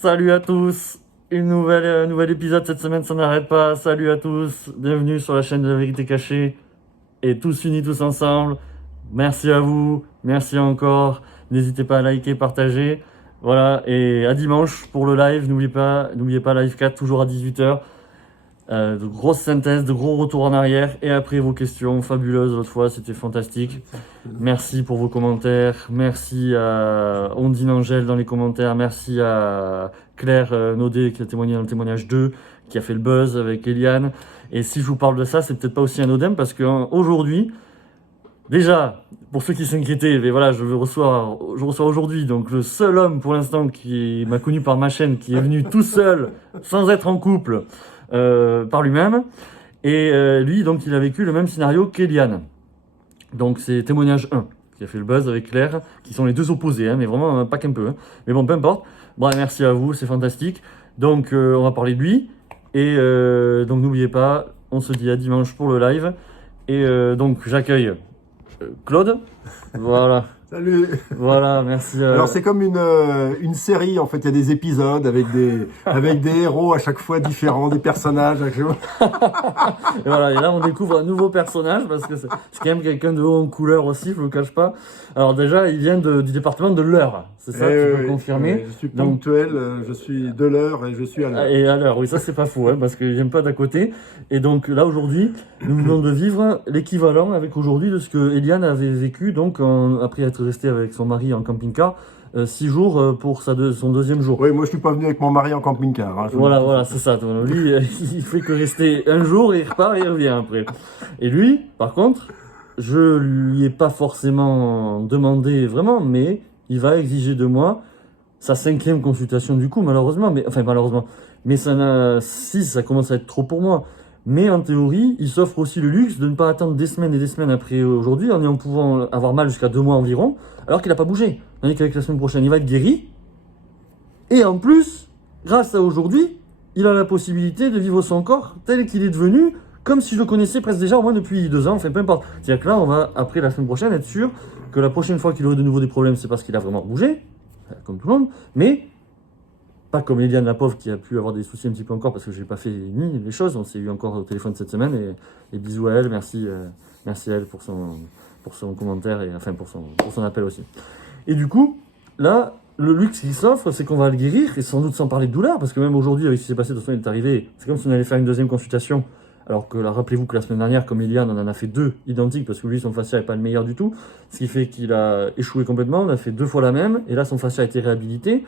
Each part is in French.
Salut à tous, nouvel épisode cette semaine, ça n'arrête pas. Salut à tous, bienvenue sur la chaîne de la vérité cachée. Et tous unis, tous ensemble. Merci à vous, merci encore. N'hésitez pas à liker, partager. Voilà, et à dimanche pour le live. N'oubliez pas, live 4, toujours à 18h. De grosses synthèses, de gros retours en arrière. Et après vos questions fabuleuses l'autre fois, c'était fantastique. Merci pour vos commentaires. Merci à Ondine Angèle dans les commentaires. Merci à Claire Naudet qui a témoigné dans le témoignage 2, qui a fait le buzz avec Eliane. Et si je vous parle de ça, c'est peut-être pas aussi anodin parce que aujourd'hui, déjà, pour ceux qui s'inquiétaient, mais voilà, je reçois aujourd'hui donc le seul homme pour l'instant qui m'a connu par ma chaîne, qui est venu tout seul, sans être en couple, par lui-même. Et lui, donc, il a vécu le même scénario qu'Eliane. Donc, c'est témoignage 1, qui a fait le buzz avec Claire, qui sont les deux opposés, hein, mais vraiment pas qu'un peu. Hein. Mais bon, peu importe. Bon, merci à vous, c'est fantastique. Donc, on va parler de lui. Et donc, n'oubliez pas, on se dit à dimanche pour le live. Et donc, j'accueille Claude. Voilà. Salut. Voilà, merci. Alors c'est comme une série en fait, il y a des épisodes avec des héros à chaque fois différents, des personnages à chaque fois. Et voilà, et là on découvre un nouveau personnage parce que c'est quand même quelqu'un de haut en couleur aussi, je vous le cache pas. Alors déjà, il vient du département de l'Eure, c'est ça, tu peux confirmer. Je suis ponctuel, je suis de l'Eure et je suis à l'heure. Et à l'heure, oui, ça c'est pas faux, hein, parce que j'aime pas d'à côté. Et donc là aujourd'hui, nous venons de vivre l'équivalent avec aujourd'hui de ce que Eliane avait vécu, donc après être restée avec son mari en camping-car. 6 jours pour son deuxième jour. Oui, moi je suis pas venu avec mon mari en camping-car. Hein, voilà, c'est ça. Lui, il fait que rester un jour et il repart et il revient après. Et lui, par contre, je lui ai pas forcément demandé vraiment, mais il va exiger de moi sa 5e consultation du coup, malheureusement. Mais ça commence à être trop pour moi. Mais en théorie, il s'offre aussi le luxe de ne pas attendre des semaines et des semaines après aujourd'hui, en pouvant avoir mal jusqu'à 2 mois environ, alors qu'il n'a pas bougé. Tandis qu'avec la semaine prochaine, il va être guéri. Et en plus, grâce à aujourd'hui, il a la possibilité de vivre son corps tel qu'il est devenu, comme si je le connaissais presque déjà au moins depuis 2 ans, enfin peu importe. C'est-à-dire que là, on va, après la semaine prochaine, être sûr que la prochaine fois qu'il aurait de nouveau des problèmes, c'est parce qu'il a vraiment bougé, comme tout le monde, mais pas comme Eliane la pauvre qui a pu avoir des soucis un petit peu encore parce que j'ai pas fait ni les choses. On s'est eu encore au téléphone cette semaine et bisous à elle. Merci à elle pour son commentaire et enfin pour son appel aussi. Et du coup, là, le luxe qui s'offre, c'est qu'on va le guérir et sans doute sans parler de douleur parce que même aujourd'hui, avec ce qui s'est passé, de toute façon, il est arrivé. C'est comme si on allait faire une 2e consultation. Alors que là, rappelez-vous que la semaine dernière, comme Eliane, on en a fait 2 identiques parce que lui, son fascia n'est pas le meilleur du tout. Ce qui fait qu'il a échoué complètement. On a fait 2 fois la même et là, son fascia a été réhabilité.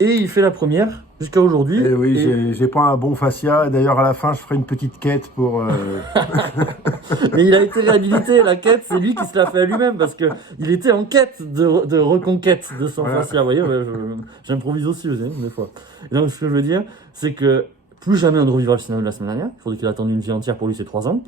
Et il fait la première jusqu'à aujourd'hui. Et oui, j'ai pas un bon fascia. D'ailleurs, à la fin, je ferai une petite quête pour. Mais il a été réhabilité. La quête, c'est lui qui se l'a fait à lui-même parce que il était en quête de reconquête de son fascia. Vous voyez, j'improvise aussi, des fois. Et donc, ce que je veux dire, c'est que plus jamais on ne revivra le scénario de la semaine dernière. Il faudrait qu'il attende une vie entière pour lui, c'est 3 ans.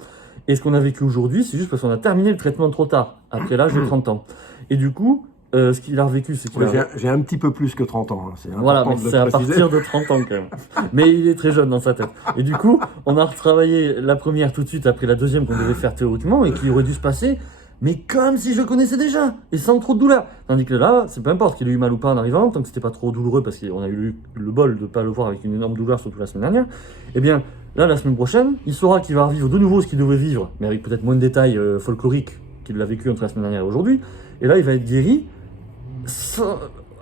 Et ce qu'on a vécu aujourd'hui, c'est juste parce qu'on a terminé le traitement trop tard, après l'âge de 30 ans. Et du coup, ce qu'il a revécu, c'est qu'il j'ai un petit peu plus que 30 ans. Hein. Voilà, mais c'est à partir de 30 ans quand même. Mais il est très jeune dans sa tête. Et du coup, on a retravaillé la première tout de suite après la deuxième qu'on devait faire théoriquement et qui aurait dû se passer, mais comme si je connaissais déjà et sans trop de douleur. Tandis que là, c'est peu importe qu'il ait eu mal ou pas en arrivant, tant que c'était pas trop douloureux parce qu'on a eu le bol de pas le voir avec une énorme douleur, surtout la semaine dernière. Eh bien, là, la semaine prochaine, il saura qu'il va revivre de nouveau ce qu'il devait vivre, mais avec peut-être moins de détails folkloriques qu'il l'a vécu entre la semaine dernière et aujourd'hui. Et là, il va être guéri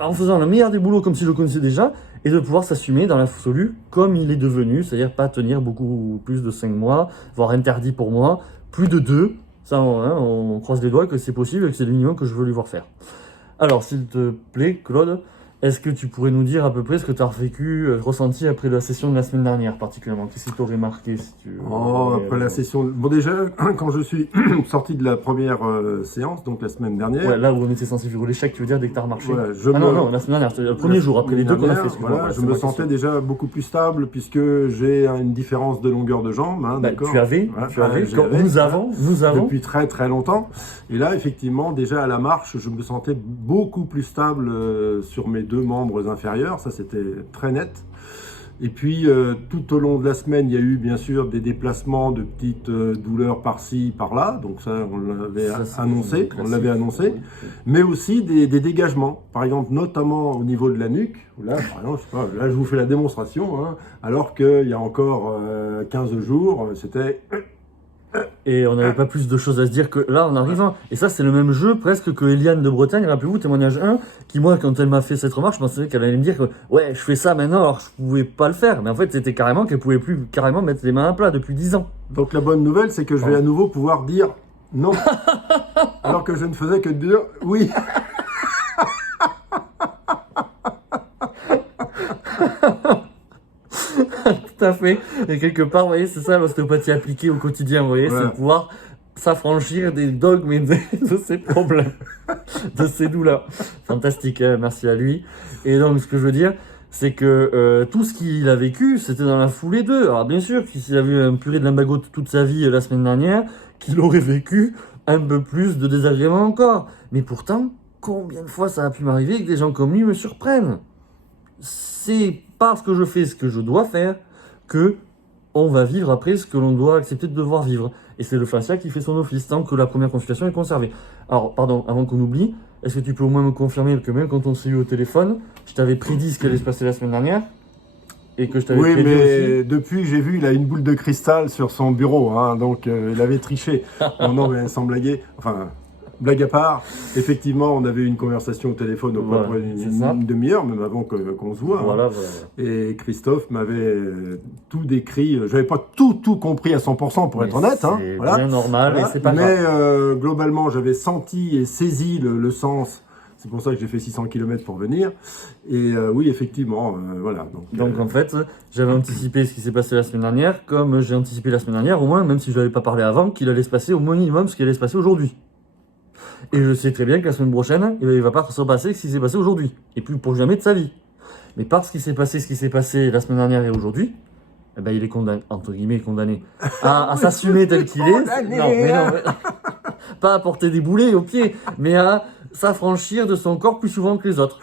en faisant le meilleur des boulots comme si je le connaissais déjà et de pouvoir s'assumer dans l'absolu comme il est devenu, c'est-à-dire pas tenir beaucoup plus de 5 mois, voire interdit pour moi, plus de 2, ça on croise les doigts que c'est possible et que c'est le minimum que je veux lui voir faire. Alors s'il te plaît Claude, est-ce que tu pourrais nous dire à peu près ce que tu as vécu, ressenti après la session de la semaine dernière particulièrement? Qu'est-ce qui t'aurait marqué si tu... après la session... Bon déjà, quand je suis sorti de la première séance, donc la semaine dernière... Ouais, là où on était censé vivre l'échec, tu veux dire, dès que tu as remarché. Voilà, non, la semaine dernière, le premier jour, après les 2 qu'on a fait. Voilà, je me sentais déjà beaucoup plus stable puisque j'ai une différence de longueur de jambe. Hein, d'accord. Nous avons. Depuis très très longtemps. Et là, effectivement, déjà à la marche, je me sentais beaucoup plus stable sur mes 2 membres inférieurs. Ça, c'était très net. Et puis, tout au long de la semaine, il y a eu bien sûr des déplacements de petites douleurs par-ci, par-là. Donc ça, on l'avait annoncé. Oui. Mais aussi des dégagements. Par exemple, notamment au niveau de la nuque. Là, par exemple, je sais pas, là, je vous fais la démonstration. Hein, alors qu'il y a encore 15 jours, c'était... Et on n'avait pas plus de choses à se dire que là en arrivant. Et ça, c'est le même jeu presque que Eliane de Bretagne, rappelez-vous, témoignage 1, qui moi, quand elle m'a fait cette remarque, je pensais qu'elle allait me dire que ouais, je fais ça maintenant, alors je pouvais pas le faire. Mais en fait, c'était carrément qu'elle pouvait plus carrément mettre les mains à plat depuis 10 ans. Donc la bonne nouvelle, c'est que je vais à nouveau pouvoir dire non. Alors que je ne faisais que dire oui. Tout à fait. Et quelque part, vous voyez, c'est ça l'ostéopathie appliquée au quotidien, vous voyez, Voilà. c'est pouvoir s'affranchir des dogmes et de ses problèmes, de ses douleurs. Fantastique, hein, merci à lui. Et donc, ce que je veux dire, c'est que tout ce qu'il a vécu, c'était dans la foulée d'eux. Alors, bien sûr, s'il avait un purée de limbago toute sa vie la semaine dernière, qu'il aurait vécu un peu plus de désagréments encore. Mais pourtant, combien de fois ça a pu m'arriver que des gens comme lui me surprennent? C'est parce que je fais ce que je dois faire que on va vivre après ce que l'on doit accepter de devoir vivre. Et c'est le fascia qui fait son office tant que la première consultation est conservée. Alors, pardon, avant qu'on oublie, est-ce que tu peux au moins me confirmer que même quand on s'est eu au téléphone, je t'avais prédit ce qui allait se passer la semaine dernière et que je t'avais Oui, prédit mais aussi... depuis, j'ai vu, il a une boule de cristal sur son bureau, hein, donc il avait triché. Non, mais sans blaguer, enfin, blague à part, effectivement, on avait eu une conversation au téléphone au Voilà, moins c'est ça. une demi-heure, même avant qu'on se voit. Hein. Voilà. Et Christophe m'avait tout décrit. J'avais pas tout compris à 100% pour être honnête. Hein, C'est voilà. bien normal Voilà. et c'est pas Mais grave. globalement, j'avais senti et saisi le sens. C'est pour ça que j'ai fait 600 km pour venir. Et oui, effectivement, voilà. Donc en fait, j'avais anticipé ce qui s'est passé la semaine dernière, comme j'ai anticipé la semaine dernière, au moins, même si je n'avais pas parlé avant, qu'il allait se passer au minimum ce qui allait se passer aujourd'hui. Et je sais très bien que la semaine prochaine, il va pas se passer ce qui s'est passé aujourd'hui. Et plus pour jamais de sa vie. Mais parce qu'il s'est passé ce qui s'est passé la semaine dernière et aujourd'hui, eh ben, il est condamné, entre guillemets, condamné à s'assumer tel qu'il est. Condamné. Non, mais pas à porter des boulets aux pieds, mais à s'affranchir de son corps plus souvent que les autres.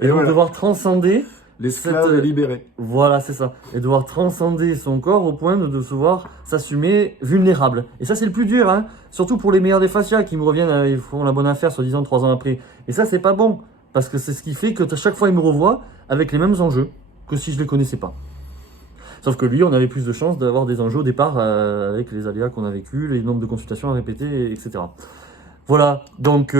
Et donc voilà. devoir transcender. L'esclave est libéré. Voilà, c'est ça. Et devoir transcender son corps au point de devoir s'assumer vulnérable. Et ça, c'est le plus dur, hein. Surtout pour les meilleurs des fascias qui me reviennent, ils font la bonne affaire, soi-disant 3 ans après. Et ça, c'est pas bon. Parce que c'est ce qui fait que à chaque fois, ils me revoient avec les mêmes enjeux que si je les connaissais pas. Sauf que lui, on avait plus de chances d'avoir des enjeux au départ avec les aléas qu'on a vécu, les nombres de consultations à répéter, etc. Voilà. Donc,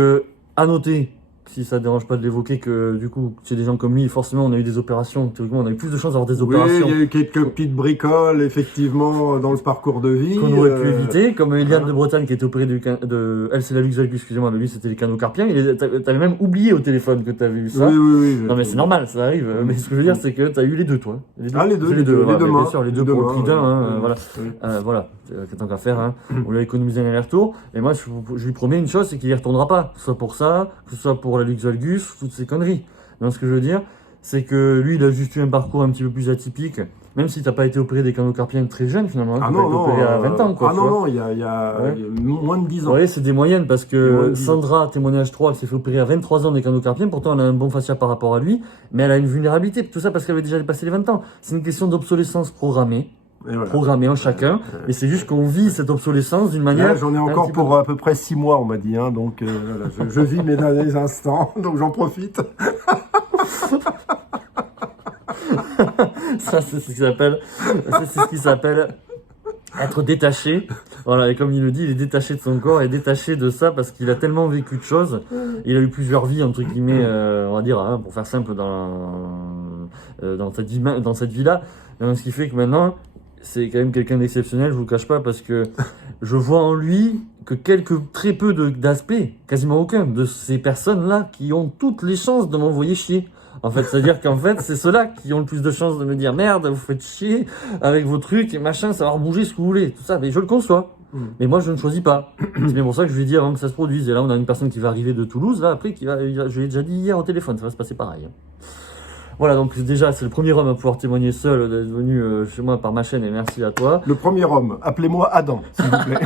à noter, si ça ne dérange pas de l'évoquer, que du coup, chez des gens comme lui, forcément, on a eu des opérations. Théoriquement, on a eu plus de chances d'avoir des opérations. Oui, il y a eu quelques petites bricoles, effectivement, dans le parcours de vie. Qu'on aurait pu éviter, comme Eliane de Bretagne qui était opérée elle c'est la luxe valgus, excusez-moi, mais lui c'était les canaux carpiens. T'avais même oublié au téléphone que t'avais eu ça. Oui. Non mais c'est normal, ça arrive. Mais ce que je veux dire, c'est que t'as eu les deux, toi. Les deux, deux voilà, mains. bien sûr, les deux pour le prix d'un, hein, voilà. Voilà, tant qu'à faire, hein. On lui a économisé un aller-retour. Et moi, je lui promets une chose, c'est qu'il y retournera pas. Que ce soit pour ça, que ce soit pour la luxe valgus, toutes ces conneries. Donc ce que je veux dire, c'est que lui, il a juste eu un parcours un petit peu plus atypique. Même si t'as pas été opéré des canaux carpiens très jeune finalement, hein, Ah t'as non, été non, opéré à 20 ans quoi. Ah non, il y a moins de 10 ans. Oui, c'est des moyennes parce Des moins que de 10 ans. Sandra, témoignage 3, elle s'est fait opérer à 23 ans des canaux carpiens, pourtant elle a un bon fascia par rapport à lui, mais elle a une vulnérabilité, tout ça parce qu'elle avait déjà dépassé les 20 ans. C'est une question d'obsolescence programmée, Et voilà. programmée en chacun, et c'est juste qu'on vit cette obsolescence d'une manière... Là, j'en ai un encore petit pour à peu près 6 mois, on m'a dit. Hein, donc voilà, je vis mes derniers instants, donc j'en profite. Ça, c'est ce qui s'appelle être détaché. Voilà, et comme il le dit, il est détaché de son corps et détaché de ça parce qu'il a tellement vécu de choses. Il a eu plusieurs vies, entre guillemets, on va dire, hein, pour faire simple, dans cette vie-là. Ce qui fait que maintenant, c'est quand même quelqu'un d'exceptionnel, je vous le cache pas, parce que je vois en lui que très peu d'aspects, quasiment aucun, de ces personnes-là qui ont toutes les chances de m'envoyer chier. En fait, c'est-à-dire qu'en fait, c'est ceux-là qui ont le plus de chances de me dire merde, vous faites chier avec vos trucs et machin, savoir bouger ce que vous voulez, tout ça. Mais je le conçois. Mais moi, je ne choisis pas. C'est bien pour ça que je lui ai dit avant que ça se produise. Et là, on a une personne qui va arriver de Toulouse, là, après, je lui ai déjà dit hier au téléphone, ça va se passer pareil. Voilà, donc déjà, c'est le premier homme à pouvoir témoigner seul d'être venu chez moi par ma chaîne et merci à toi. Le premier homme, appelez-moi Adam, s'il vous plaît.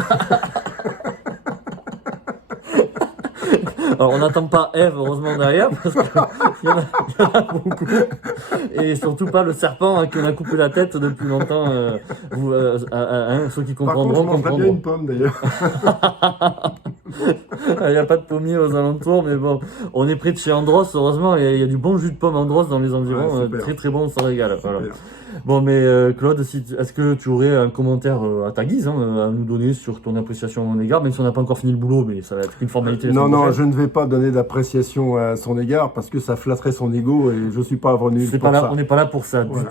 Alors, on n'attend pas Eve, heureusement, derrière, parce qu'il y en a beaucoup. Et surtout pas le serpent à qui on a coupé la tête depuis longtemps. Ceux qui Par contre, je comprendront, mangerais bien une pomme d'ailleurs. Il n'y a pas de pommier aux alentours, mais bon, on est près de chez Andros, heureusement, il y a du bon jus de pomme Andros dans les environs, Ouais, super. très très bon, on s'en régale. Voilà. Super. Bon, mais Claude, est-ce que tu aurais un commentaire à ta guise à nous donner sur ton appréciation à mon égard, même si on n'a pas encore fini le boulot, mais ça va être une formalité. La Non, semaine non, prochaine. je ne vais pas donner d'appréciation à son égard parce que ça flatterait son ego et je suis pas venu C'est pour pas là, ça. on n'est pas là pour ça Voilà.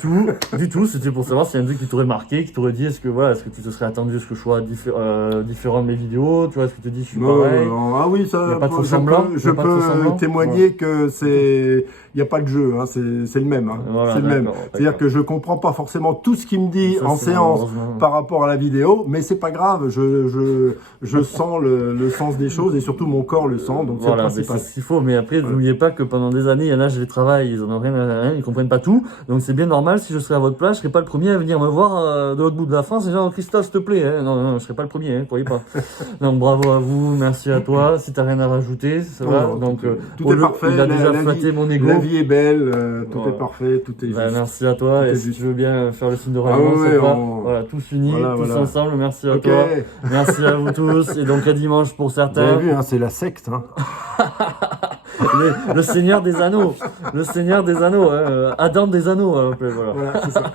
du tout. C'était pour savoir s'il y a un truc qui t'aurait marqué, qui t'aurait dit, est-ce que tu te serais attendu à ce que je sois différent de mes vidéos, tu vois, est-ce que tu te dis, je suis Non, pareil. non, ah oui, ça, Y a pas de faux je semblant, peux, y a pas de faux semblant. témoigner que c'est, il n'y a pas de jeu, hein, c'est le même, hein, Voilà, c'est le même. d'accord, C'est-à-dire d'accord. que je comprends pas forcément tout ce qu'il me dit Ça, en c'est séance malheureusement. par rapport à la vidéo, mais c'est pas grave, je sens le sens des choses et surtout mon corps le sent, donc Voilà, c'est mais le principal. c'est ce qu'il faut. Mais après, n'oubliez pas que pendant des années, il y en a, je les travaille, ils en ont rien, ils comprennent pas tout. Donc c'est bien normal, si je serais à votre place, je serais pas le premier à venir me voir de l'autre bout de la France et genre, Christophe, s'il te plaît, hein. Non, je serais pas le premier, hein, croyez pas. Donc bravo à vous, merci à toi. Si t'as rien à rajouter, ça va. Non, Donc tout est parfait, il a déjà flatté mon ego. la vie est belle, tout Voilà. est parfait, tout est Bah, juste. merci à toi, Tout et est si juste. tu veux bien faire le signe de Ah ralliement, ouais, c'est pas. on- Voilà, tous unis, Voilà, tous voilà. ensemble, merci à Ok, toi. Merci à vous tous, et donc à dimanche pour vous avez certains. vu, hein, c'est la secte, hein. Le Seigneur des Anneaux, le Seigneur des Anneaux, hein, Adam des Anneaux, on l'appelait, voilà. Voilà, c'est ça.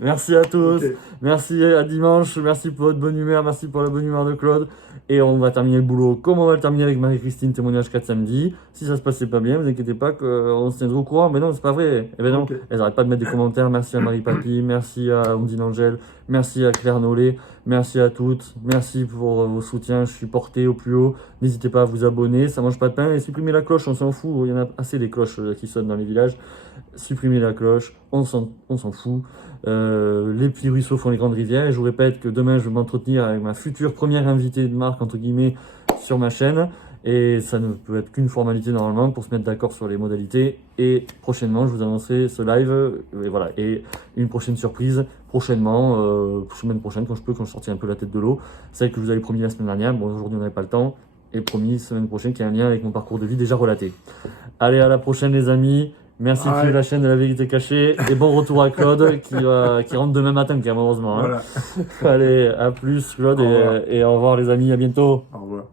Merci à tous, Ok. merci à dimanche, merci pour votre bonne humeur, merci pour la bonne humeur de Claude. Et on va terminer le boulot comme on va le terminer avec Marie-Christine, témoignage 4 samedi. Si ça se passait pas bien, vous inquiétez pas qu'on se tiendra au courant. Mais non, c'est pas vrai. Eh ben non, Ok. elles arrêtent pas de mettre des commentaires. Merci à Marie Papy, merci à Ondine Angèle, merci à Claire Nollet, merci à toutes, merci pour vos soutiens. Je suis porté au plus haut. N'hésitez pas à vous abonner, ça mange pas de pain. Et supprimez la cloche, on s'en fout. Il y en a assez des cloches qui sonnent dans les villages. Supprimez la cloche, on s'en fout. Les petits ruisseaux font les grandes rivières, et je vous répète que demain je vais m'entretenir avec ma future première invitée de marque entre guillemets sur ma chaîne, et ça ne peut être qu'une formalité normalement pour se mettre d'accord sur les modalités, et prochainement je vous annoncerai ce live, et voilà, et une prochaine surprise prochainement, semaine prochaine quand je sortirai un peu la tête de l'eau, celle que je vous avais promis la semaine dernière. Bon, aujourd'hui on n'avait pas le temps, et promis semaine prochaine qui a un lien avec mon parcours de vie déjà relaté. Allez, à la prochaine les amis. Merci de Ouais. suivre la chaîne de la vérité cachée, et bon retour à Claude qui rentre demain matin quand même, heureusement. Hein. Voilà. Allez, à plus Claude, Au revoir. et au revoir les amis, à bientôt. Au revoir.